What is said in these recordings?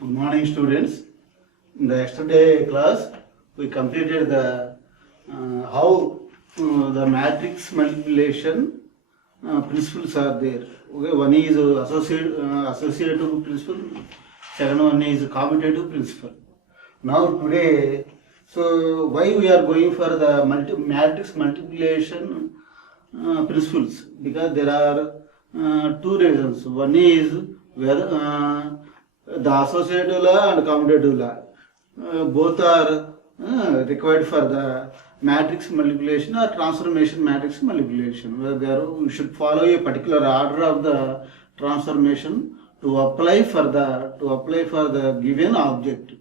Good morning, students. In the yesterday class, we completed the how the matrix multiplication principles are there. Okay, one is associative principle, second one is commutative principle. Now today, so why we are going for the matrix multiplication principles? Because there are two reasons. One is whether the associative law and commutative law both are required for the matrix multiplication or transformation matrix multiplication, where we should follow a particular order of the transformation to apply for the given object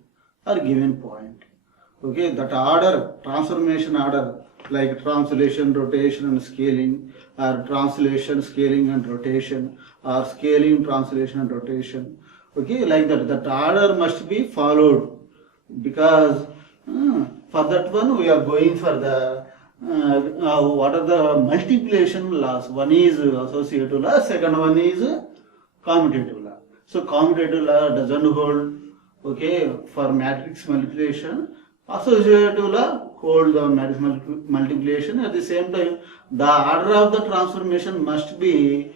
or given point. Okay, that order, transformation order, like translation, rotation and scaling, or translation, scaling and rotation, or scaling, translation and rotation. Okay, like that order must be followed, because for that one we are going for the what are the multiplication laws. One is associative law, second one is commutative law. So commutative law doesn't hold, okay, for matrix multiplication. Associative law hold the matrix multiplication. At the same time, the order of the transformation must be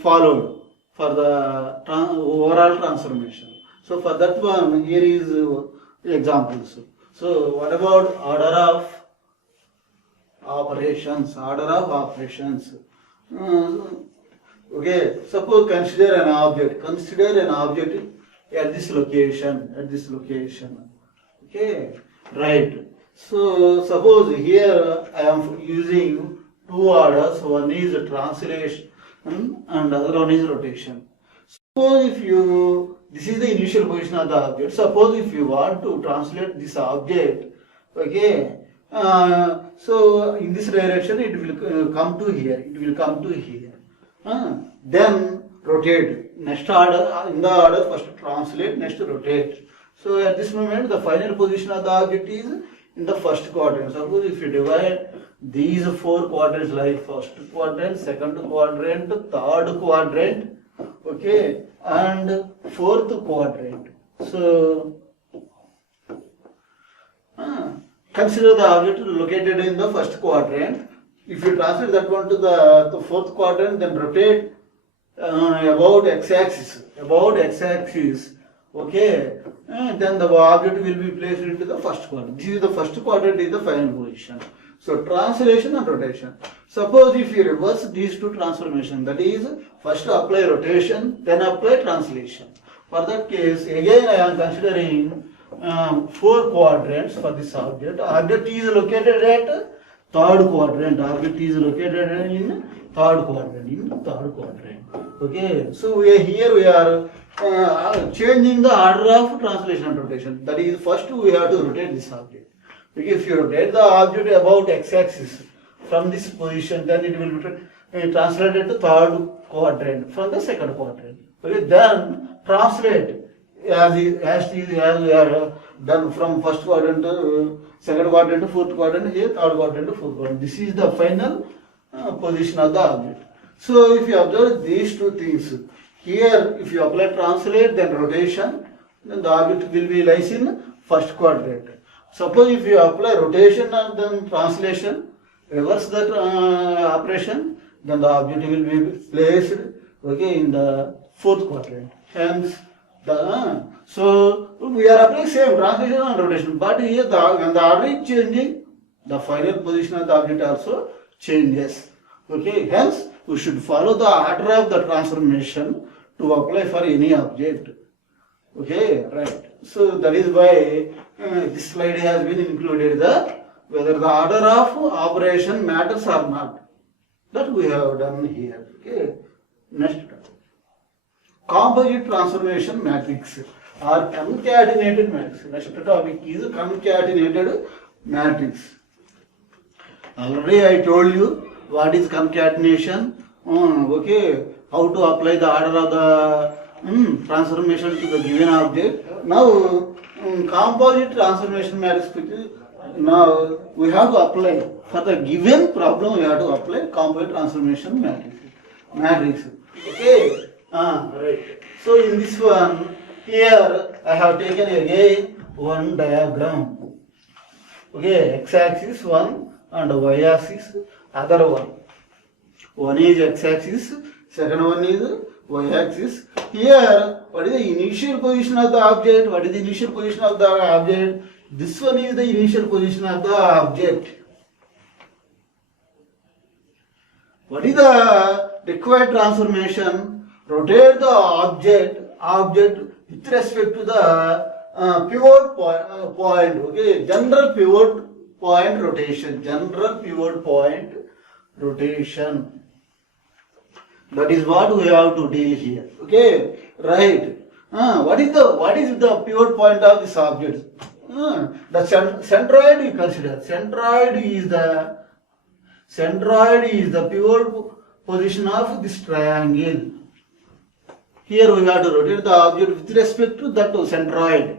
followed for the overall transformation. So for that one, here is examples. So what about order of operations? Order of operations. Okay, suppose consider an object. Consider an object at this location. At this location. Okay, right. So suppose here I am using two orders. One is translation and other one is rotation. Suppose if you, this is the initial position of the object. Suppose if you want to translate this object, okay, so in this direction it will come to here. It will come to here. Then rotate. Next order, in the order first translate, next rotate. So at this moment the final position of the object is in the first quadrant. Suppose if you divide these four quadrants like first quadrant, second quadrant, third quadrant, okay, and fourth quadrant. So consider the object located in the first quadrant. If you transfer that one to the fourth quadrant, then rotate about x-axis. About x-axis, okay, then the object will be placed into the first quadrant. This is the first quadrant, is the final position. So translation and rotation. Suppose if you reverse these two transformations, that is first apply rotation, then apply translation. For that case, again I am considering four quadrants for this object. Object is located at third quadrant. Object is located in third quadrant. Okay, so here we are changing the order of translation and rotation. That is, first we have to rotate this object. If you rotate the object about x-axis from this position, then it will be translated to third quadrant from the second quadrant. Okay, then translate as we are done from first quadrant to second quadrant to fourth quadrant, here third quadrant to fourth quadrant. This is the final position of the object. So if you observe these two things, here if you apply translate, then rotation, then the object will be lies in first quadrant. Suppose if you apply rotation and then translation, reverse that operation, then the object will be placed, okay, in the fourth quadrant. Hence, so we are applying same translation and rotation, but here when the order is changing, the final position of the object also changes. Okay, hence we should follow the order of the transformation to apply for any object. Okay, right. So that is why this slide has been included, whether the order of operation matters or not. That we have done here. Okay. Next, composite transformation matrix or concatenated matrix. Next topic is concatenated matrix. Already I told you what is concatenation. Okay, how to apply the order of the transformation to the given object. Now composite transformation matrix, now we have to apply for the given problem. We have to apply composite transformation matrix. Okay, right. So in this one, Here I have taken again one diagram. Okay, x-axis one and y-axis other one. One is x-axis, second one is y-axis. Here, what is the initial position of the object? What is the initial position of the object? This one is the initial position of the object. What is the required transformation? Rotate the object with respect to the pivot point. Okay, general pivot point rotation. General pivot point rotation. That is what we have to deal here. Okay, right. What is the pivot point of this object? The centroid you consider. Centroid is the pivot position of this triangle. Here we have to rotate the object with respect to that centroid.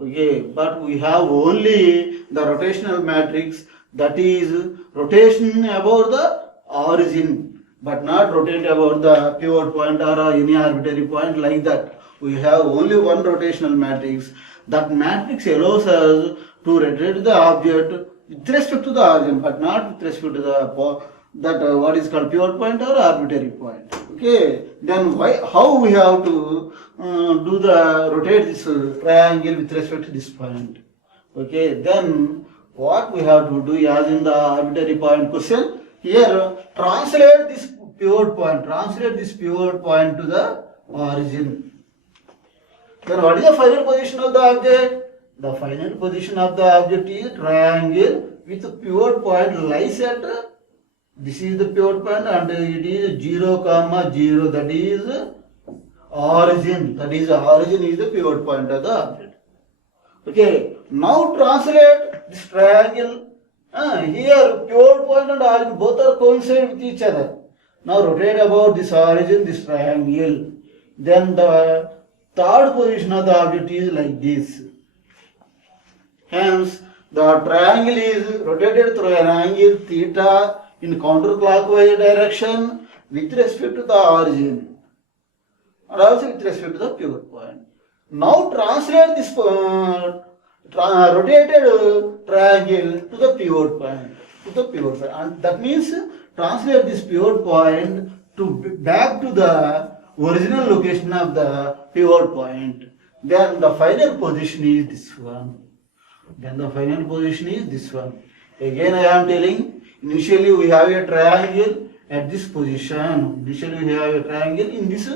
Okay, but we have only the rotational matrix, that is rotation about the origin, but not rotate about the pivot point or any arbitrary point like that. We have only one rotational matrix. That matrix allows us to rotate the object with respect to the origin, but not with respect to the what is called pivot point or arbitrary point. Okay, then how we have to rotate this triangle with respect to this point? Okay, then what we have to do, as in the arbitrary point question, here translate this pivot point to the origin. Then what is the final position of the object? The final position of the object is triangle with pivot point lies at, this is the pivot point and it is 0, 0, that is origin. That is origin is the pivot point of the object. Okay, now translate this triangle. Here pivot point and origin both are coincide with each other. Now rotate about this origin, this triangle. Then the third position of the object is like this. Hence, the triangle is rotated through an angle theta in counterclockwise direction with respect to the origin and also with respect to the pivot point. Now translate this rotated triangle to the pivot point. And that means translate this pivot point back to the original location of the pivot point. Then the final position is this one. Again I am telling, initially we have a triangle at this position. Initially we have a triangle in this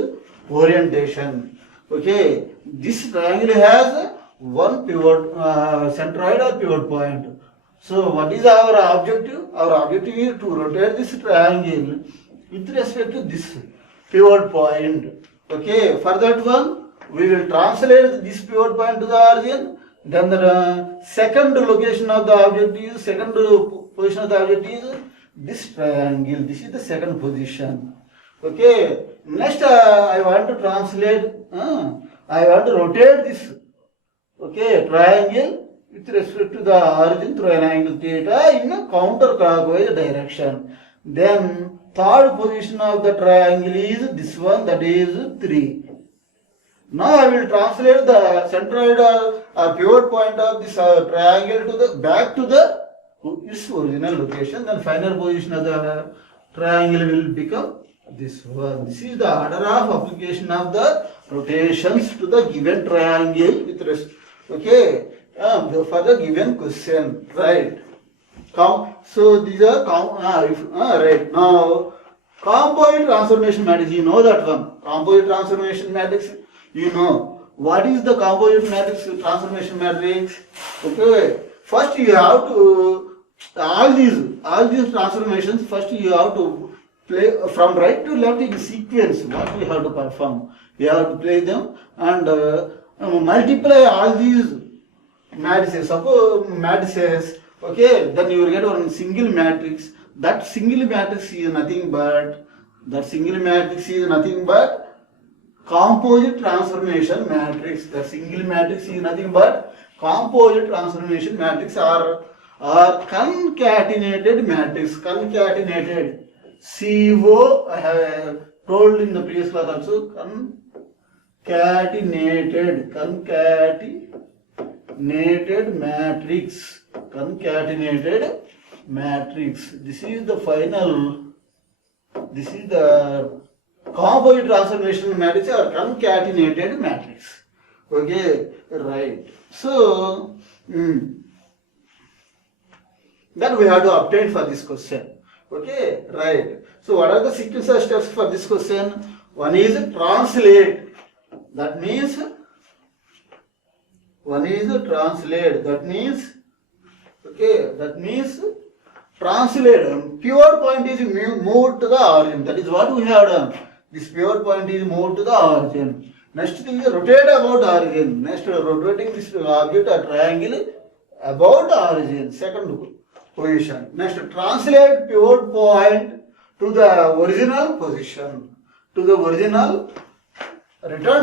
orientation. Okay, this triangle has one pivot, centroid or pivot point. So what is our objective? Our objective is to rotate this triangle with respect to this pivot point. Okay, for that one we will translate this pivot point to the origin. Then the second location of the object is, second position of the object is this triangle. This is the second position. Okay, next I want to translate, I want to rotate this, okay, triangle with respect to the origin through an angle theta in a counterclockwise direction. Then third position of the triangle is this one, that is 3. Now I will translate the centroid or pivot point of this triangle to the back to the its original location. Then final position of the triangle will become this one. This is the order of application of the rotations to the given triangle with respect. Okay, for the given question, right? So these are right now. Composite transformation matrix, you know that one. Composite transformation matrix, you know. What is the composite matrix transformation matrix? Okay, first you have to, all these transformations, first you have to play from right to left in sequence. What we have to perform? You have to play them and multiply all these matrices. Suppose matrices, okay, then you will get one single matrix. That single matrix is nothing but composite transformation matrix. The single matrix is nothing but composite transformation matrix or concatenated matrix. CO, I have told in the previous class also, concatenated matrix. Concatenated matrix. This is the final. This is the composite transformation matrix or concatenated matrix. Okay, right. So that we have to obtain for this question. Okay, right. So what are the sequence of steps for this question? One is translate. That means translate. That means translate. Pivot point is moved to the origin. That is what we have done. This pivot point is moved to the origin. Next thing is rotate about origin. Next, rotating this object or triangle about origin. Second position. Next, translate pivot point to the original position. Return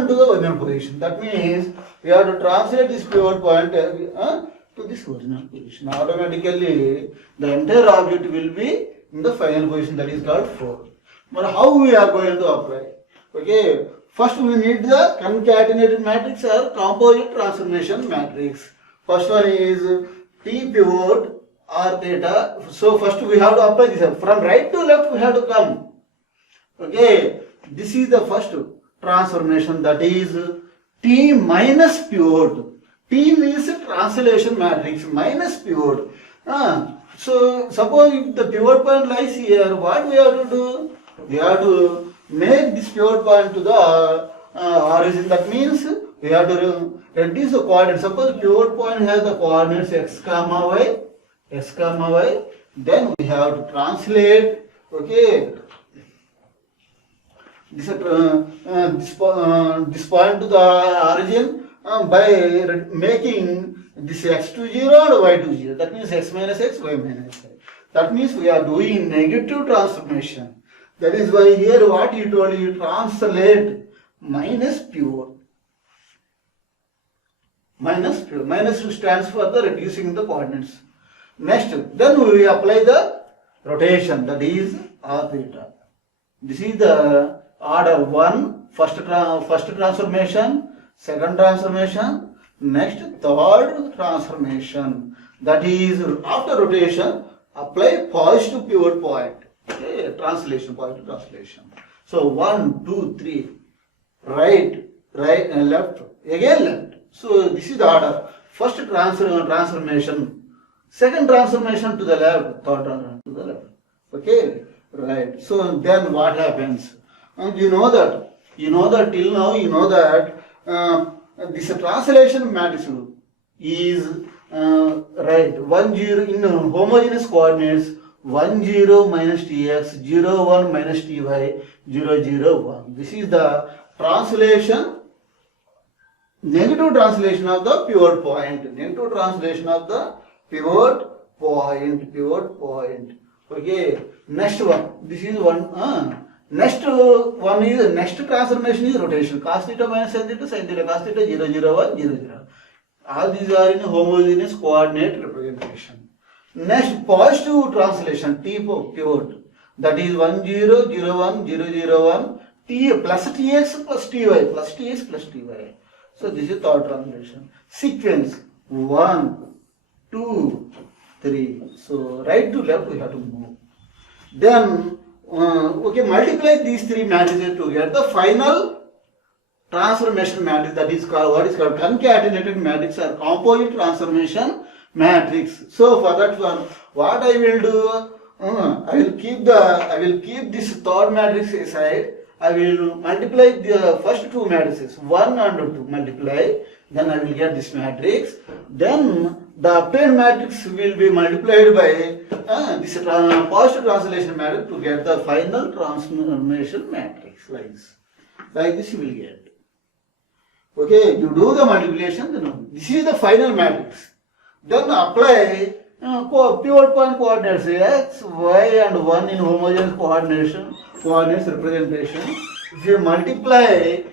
to the original position. That means we have to translate this pivot point to this original position. Automatically, the entire object will be in the final position, that is called 4. But how we are going to apply? Okay, first we need the concatenated matrix or composite transformation matrix. First one is T pivot or theta. So first we have to apply this. From right to left we have to come. Okay, this is the first transformation, that is T minus pivot. T means translation matrix minus pivot. So suppose if the pivot point lies here, what we have to do? We have to make this pivot point to the origin. That means we have to reduce the coordinates. Suppose pivot point has the coordinates x comma y. Then we have to translate. Okay, this point to the origin by making this x to 0 and y to 0. That means x minus x, y minus y. That means we are doing negative transformation. That is why here what you told, you translate minus pivot. Minus stands for the reducing the coordinates. Next, then we apply the rotation, that is r theta. This is the order 1, first transformation, second transformation, next third transformation. That is after rotation, apply positive pivot point. Okay, translation, point to translation. So 1, 2, 3, right and left, again left. So this is the order. First transformation, second transformation to the left, third transformation to the left. Okay, right. So then what happens? And you know that till now you know that this translation matrix is right 1 0 in homogeneous coordinates. 1 0 minus tx, 0 1 minus ty, 0 0 1. This is the translation, negative translation of the pivot point. Negative translation of the pivot point. Okay. Next one. This is one. Next transformation is rotation. Cos theta minus sin theta, sin theta, cos theta 0 0 1 0 0. All these are in homogeneous coordinate representation. Next, positive translation, T pivot, that is 1 0 0 1 0 0 1 T plus Tx plus Ty plus Tx plus Ty. So this is third translation. Sequence 1, 2, 3. So right to left we have to move. Then multiply these three matrices to get the final transformation matrix, that is called what is called concatenated matrix or composite transformation matrix. So for that one, what I will do, I will keep this third matrix aside. I will multiply the first two matrices, 1 and 2 multiply, then I will get this matrix. Then the obtained matrix will be multiplied by this positive translation matrix to get the final transformation matrix. Like this you will get. Okay, you do the multiplication, then this is the final matrix. Then apply pivot point coordinates x, y and 1 in homogeneous coordinates representation. If you multiply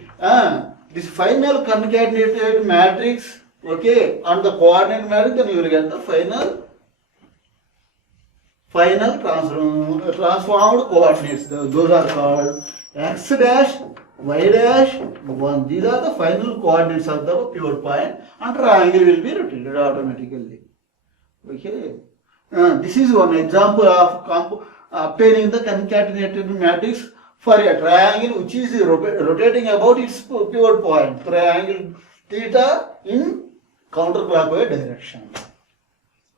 this final concatenated matrix, okay, on the coordinate matrix, then you will get the final transformed coordinates. Those are called x dash, y dash 1. These are the final coordinates of the pivot point, and triangle will be rotated automatically. Okay. This is one example of obtaining the concatenated matrix for a triangle which is rotating about its pivot point. Triangle theta in counterclockwise direction.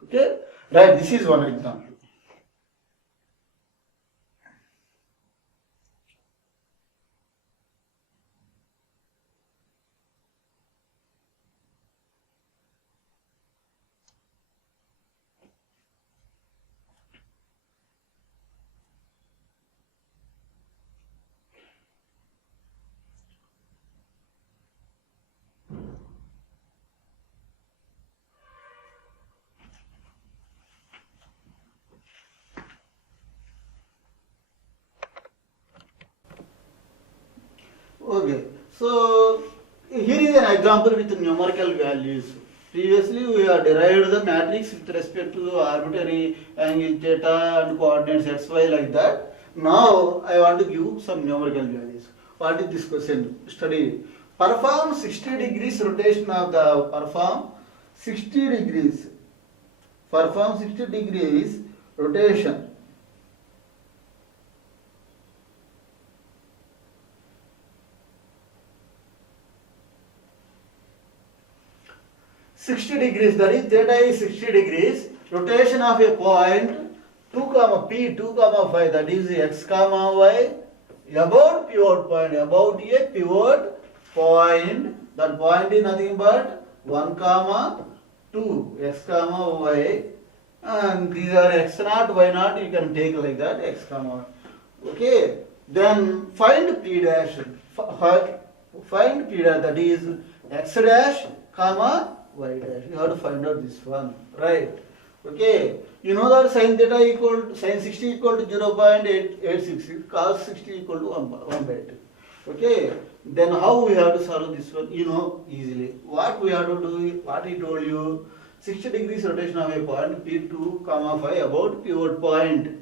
Okay. Right. This is one example. Okay, so here is an example with numerical values. Previously, we have derived the matrix with respect to arbitrary angle theta and coordinates x, y like that. Now, I want to give some numerical values. What is this question? Study. Perform 60 degrees rotation of the perform 60 degrees. Perform 60 degrees rotation. 60 degrees, that is theta is 60 degrees, rotation of a point 2 comma p 2 comma 5, that is x comma y, about pivot point, about a pivot point, that point is nothing but 1 comma 2, x comma y, and these are x naught, y naught, you can take like that, x comma y. Okay, then find p dash, find p dash, that is x dash comma y dash. You have to find out this one, right? Okay, you know that sin theta equal to, sin 60 equal to 0.866, cos 60 equal to 1 by 2. Okay, then how we have to solve this one? You know easily. What we have to do, what he told you, 60 degrees rotation of a point P2, comma 5 about pivot point.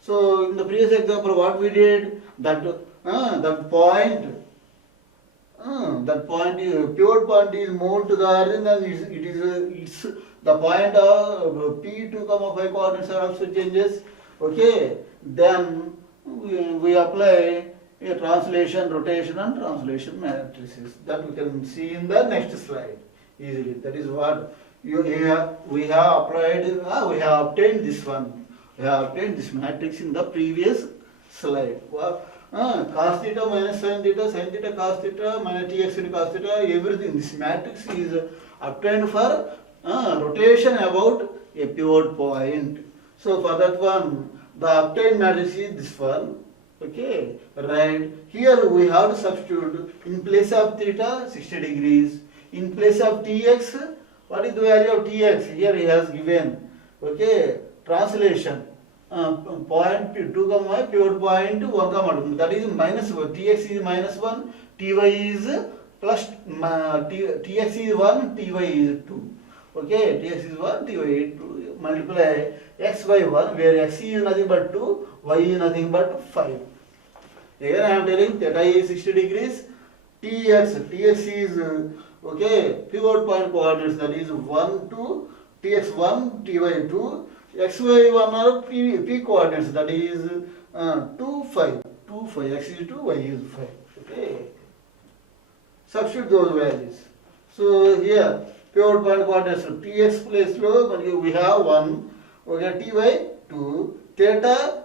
So in the previous example, what we did, that point, pivot point is moved to the origin, and it's the point of P2, comma 5 coordinates are also changes. Okay, then we apply a translation, rotation, and translation matrices that we can see in the next slide easily. That is what we have applied. We have obtained this one. We have obtained this matrix in the previous slide. Cos theta minus sin theta cos theta minus tx into cos theta, everything. This matrix is obtained for rotation about a pivot point. So for that one, the obtained matrix is this one. Okay, right. Here we have to substitute in place of theta 60 degrees. In place of tx, what is the value of tx? Here he has given. Okay, translation. Point 2 comma pivot point 1 comma 2, that is minus 1, tx is minus 1, ty is plus, tx is 1, ty is 2. Okay, tx is 1, ty is 2, multiply x by 1, where x is nothing but 2, y is nothing but 5. Again I am telling theta is 60 degrees, tx is, okay, pivot point coordinates, that is 1, 2, tx 1, ty 2, xy1 are p coordinates, that is 2, 5, x is 2, y is 5. Okay, substitute those values. So here pivot point coordinates, tx place we have 1, okay, ty 2, theta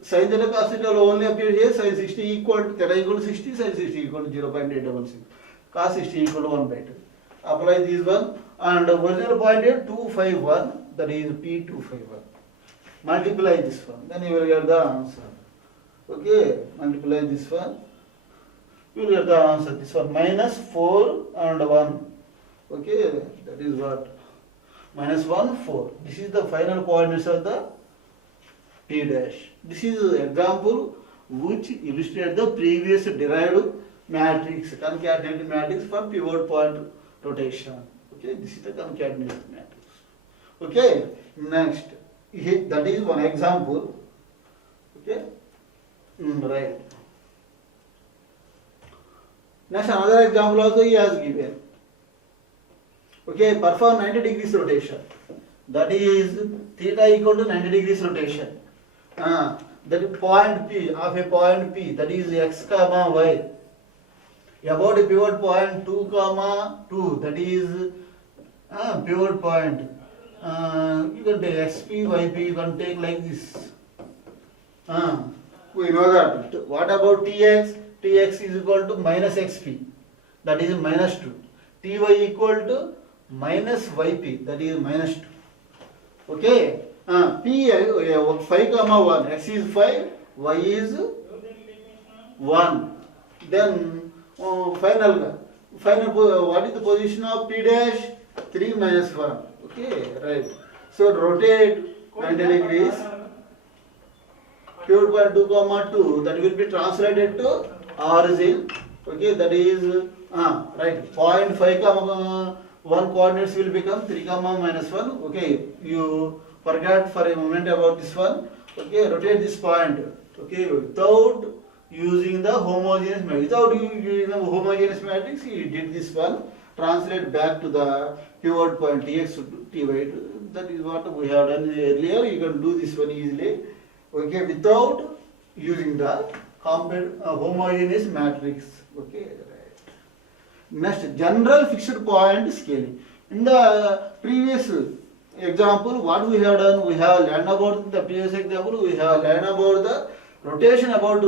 sin theta cos theta will only appear here, sin 60 equal to theta equal to 60, sin 60 equal to 0.866, cos 60 equal to 1 by 2. Apply this one, and original point is 251. That is P251. Multiply this one, then you will get the answer. Okay, multiply this one, you will get the answer. This one minus 4 and 1. Okay, that is what? Minus 1, 4. This is the final coordinates of the P dash. This is an example which illustrates the previous derived matrix, concatenated matrix for pivot point rotation. Okay, this is the concatenated matrix. Okay, next, that is one example. Okay, right. Next, another example also he has given. Okay, perform 90 degrees rotation. That is theta equal to 90 degrees rotation. That is point P of a point P, that is x comma y. About a pivot point 2 comma 2, that is pivot point. You can take xp, yp, you can take like this. We know that. What about tx? Tx is equal to minus xp, that is minus 2. Ty equal to minus yp, that is minus 2. Okay. P 5 comma 1, x is 5, y is 1. Then final what is the position of P dash? 3 minus 1. Okay, right. So rotate 90 degrees. Pivot point 2 comma 2, that will be translated to origin. Okay, that is right. Point 5 comma 1 coordinates will become 3 comma minus 1. Okay, you forget for a moment about this one. Okay, rotate this point. Okay, without using the homogeneous matrix. Without using the homogeneous matrix, he did this one. Translate back to the pivot point tx to ty. That is what we have done earlier. You can do this one easily. Okay, without using the homogeneous matrix. Okay, right. Next, general fixed point scaling. In the previous example, what we have done, we have learned about the previous example, we have learned about the rotation about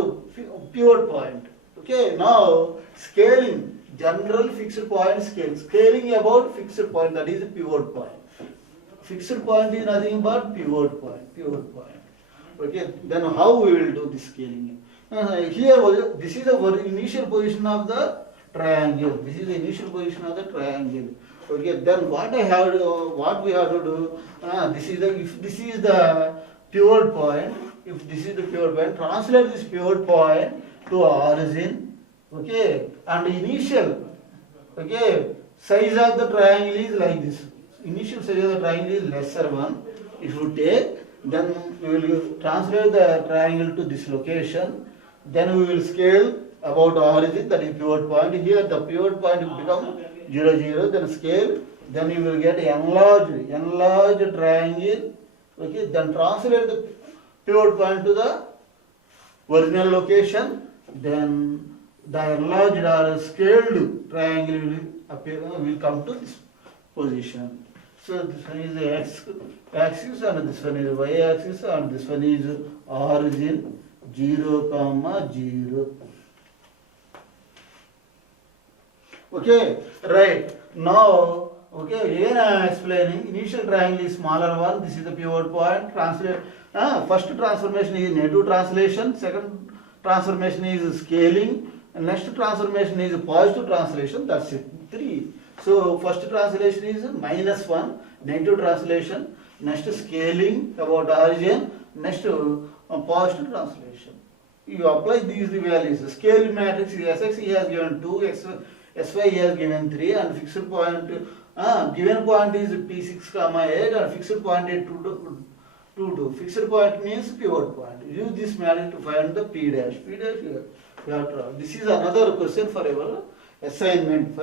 pivot point. Okay, now scaling, general fixed point scale. Scaling about fixed point, that is the pivot point. Fixed point is nothing but pivot point. Okay, then how we will do this scaling? Here, this is the initial position of the triangle. This is the initial position of the triangle. Okay, then what we have to do? If this is the pivot point, translate this pivot point to origin. Okay, and initial, okay, size of the triangle is like this. Initial size of the triangle is lesser one. If you take, then we will translate the triangle to this location. Then we will scale about origin, that is pivot point. Here the pivot point will become 0, 0. Then scale. Then you will get enlarged triangle. Okay. Then translate the pivot point to the original location. Then the enlarged or scaled triangle will come to this position. So this one is the x axis and this one is y axis and this one is origin 0, 0. Okay, right. Now, okay, again I am explaining. Initial triangle is smaller one. This is the pivot point. Translate. First transformation is negative translation. Second transformation is scaling. And next transformation is positive translation. That's it. 3. So first translation is -1, negative translation. Next scaling about origin. Next positive translation. You apply these values. Scale matrix Sx he has given 2, Sy he has given 3, and fixed point given point is P6, 8, and fixed point is 2, 2. Fixed point means pivot point. Use this matrix to find the P dash. P dash you have to. This is another question for our assignment.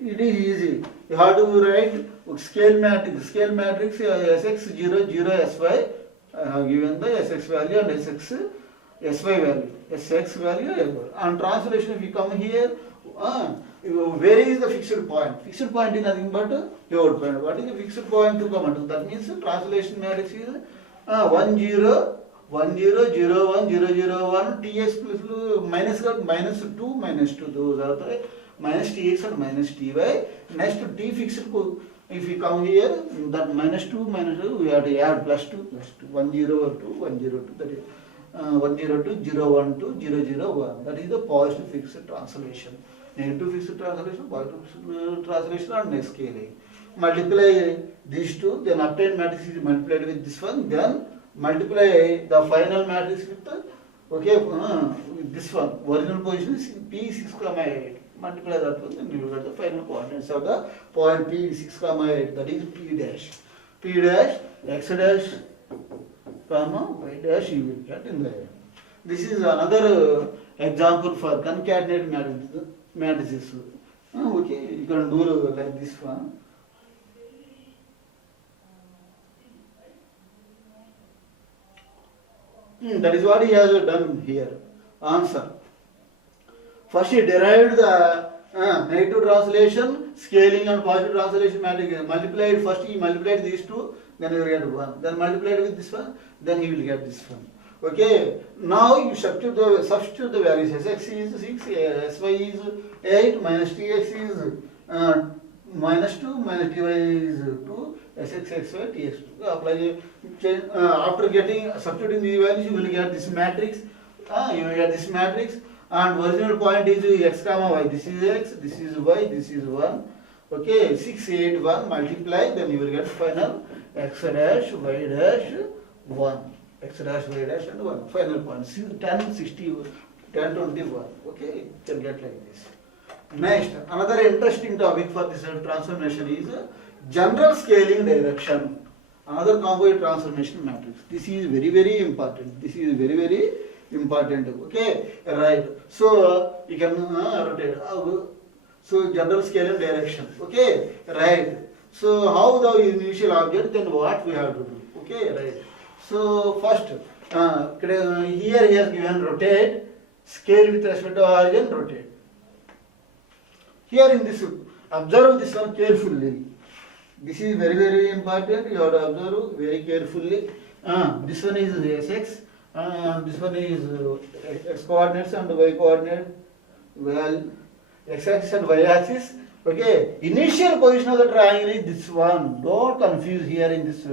It is easy. You have to write scale matrix. Scale matrix Sx 0, 0, Sy. I have given the Sx value and Sy value. Sx value. And translation, if you come here, where is the fixed point? Fixed point is nothing but pivot point. What is the fixed point to come into? That means translation matrix is 1, 0, 1, 0, 0, 1, 0, 0, 1, Tx plus minus 2, minus 2. Those are the minus Tx and minus Ty. Next T fixed, if you come here, that -2, we have to add +2, 1, 0, 2, 1, 0, 2. That is 1, 0, 2, 0, 1, 2, 0, 0, 1. That is the positive fixed translation. Negative fixed translation, positive fixed translation, and scaling. Multiply these two, then obtain matrix is multiplied with this one, then multiply the final matrix with the, with this one. Original position is P6, 8. Multiply that one, then you will get the final coordinates of the point P6, 8. That is P dash. P dash, X dash, Y dash you will get in there. This is another example for concatenated matrices. Okay, you can do like this one. That is what he has done here. Answer. First he derived the negative translation, scaling and positive translation matrix. Multiplied, first he multiplied these two, then he will get 1. Then multiplied with this one, then he will get this one. Okay, now you substitute the values. Sx is 6, sy is 8, minus tx is minus 2, minus ty is 2, sx, xy, tx. Apply, after substituting these values, you will get this matrix. You will get this matrix. And original point is x comma y. This is x, this is y, this is 1. Okay, 6, 8, 1, multiply, then you will get final x dash, y dash, 1. X dash, y dash, and 1. Final point. 10, 60, 10, 21. Okay, you can get like this. Next, another interesting topic for this transformation is general scaling direction. Another composite transformation matrix. This is very, very important. This is very, very important. Okay, right. So you can rotate. So general scaling direction. Okay, right. So how the initial object, then what we have to do. Okay, right. So first, here he has given rotate, scale with respect to origin, rotate. Here in this, observe this one carefully. This is very, very important. You have to observe very carefully. This one is Sx. This one is x coordinates and y coordinate. Well, x axis and y axis. Okay. Initial position of the triangle is this one. Don't confuse here in this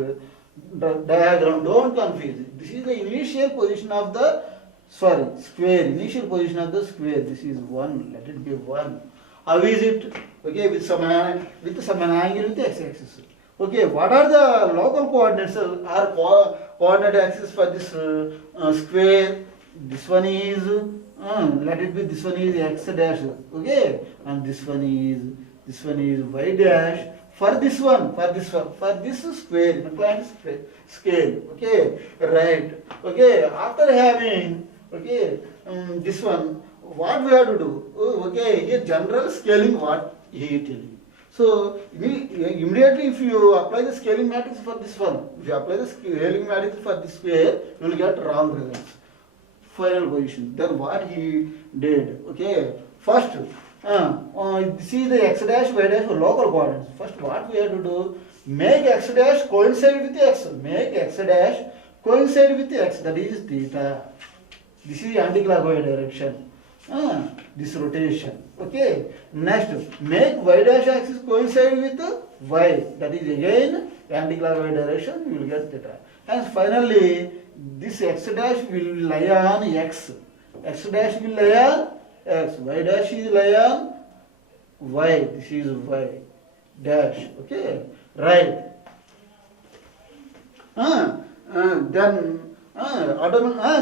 diagram. Don't confuse. This is the initial position of the square. Initial position of the square. This is 1. Let it be 1. How is it? Okay, with some angle with the x-axis. Okay, what are the local coordinates or coordinate axis for this square? This one is let it be, this one is x dash. Okay, and this one is y dash. For this square, inclined scale. Okay, right. Okay, after having this one, what we have to do? Okay, here general scaling, what he tell you. So immediately if you apply the scaling matrix for this one, if you apply the scaling matrix for this square, you will get wrong results. Final position. Then what he did? Okay, first see the x dash, y dash local coordinates. First what we have to do? Make x dash coincide with x. Make x dash coincide with x. That is theta. This is anti-clockwise direction. This rotation. Okay. Next, make y dash axis coincide with y. That is again anti-clockwise direction. You will get theta. And finally, this x dash will lie on x. X dash will lie on x. Y dash is lie on y. This is y dash. Okay. Right.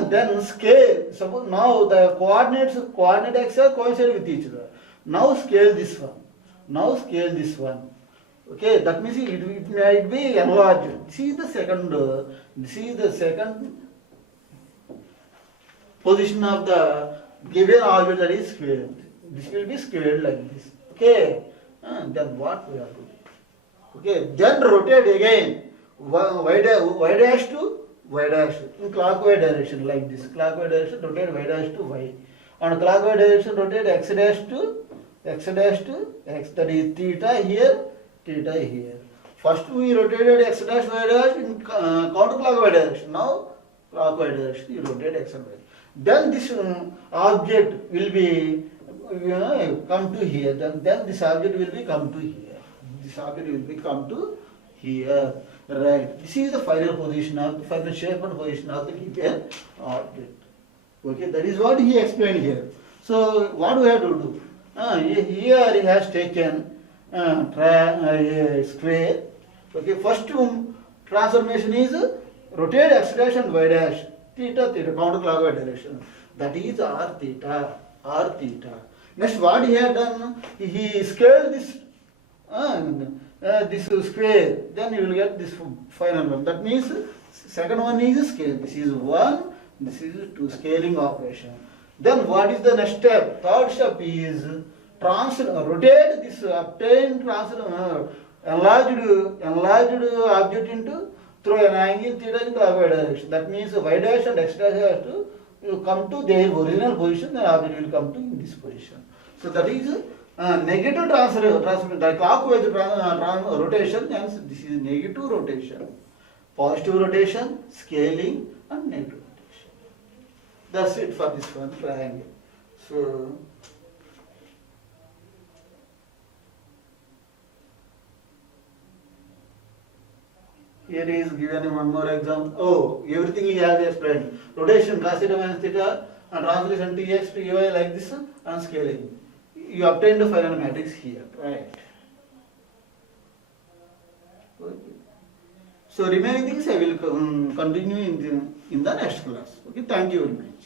Then scale. Suppose now the coordinate axes coincide with each other. Now scale this one. Okay, that means it might be enlarged. This is the second position of the given object, that is squared. This will be squared like this. Okay, then what we have to do? Okay, then rotate again y dash to y dash in clockwise direction like this. Clockwise direction, rotate y dash to y. And clockwise direction, rotate x dash to x. That is theta here, theta here. First we rotated x dash, y dash in counterclockwise direction. Now clockwise direction, you rotate x and y. Then this object will be come to here. Then this object will be come to here. This object will be come to here. Right. This is the final shape and position of the given object. Okay, that is what he explained here. So what do we have to do? Here he has taken a square. Okay, first transformation is rotate x dash and y dash, theta, counterclockwise direction. That is r theta. Next, what he had done? He scaled this square. Then you will get this final one. That means second one is scale. This is 1. This is 2, scaling operation. Then what is the next step? Third step is rotate this obtained enlarged object into through an angle theta in clockwise direction. That means y dash and x dash has to come to their original position, the object will come to in this position. So that is negative the clockwise rotation, hence this is negative rotation. Positive rotation, scaling and negative rotation. That's it for this one triangle. So here is given one more example. Oh, everything he has explained. Rotation cos theta minus theta and translation tx to ey like this and scaling. You obtain the final matrix here, right? Okay. So remaining things I will continue in the next class. Okay, thank you very much.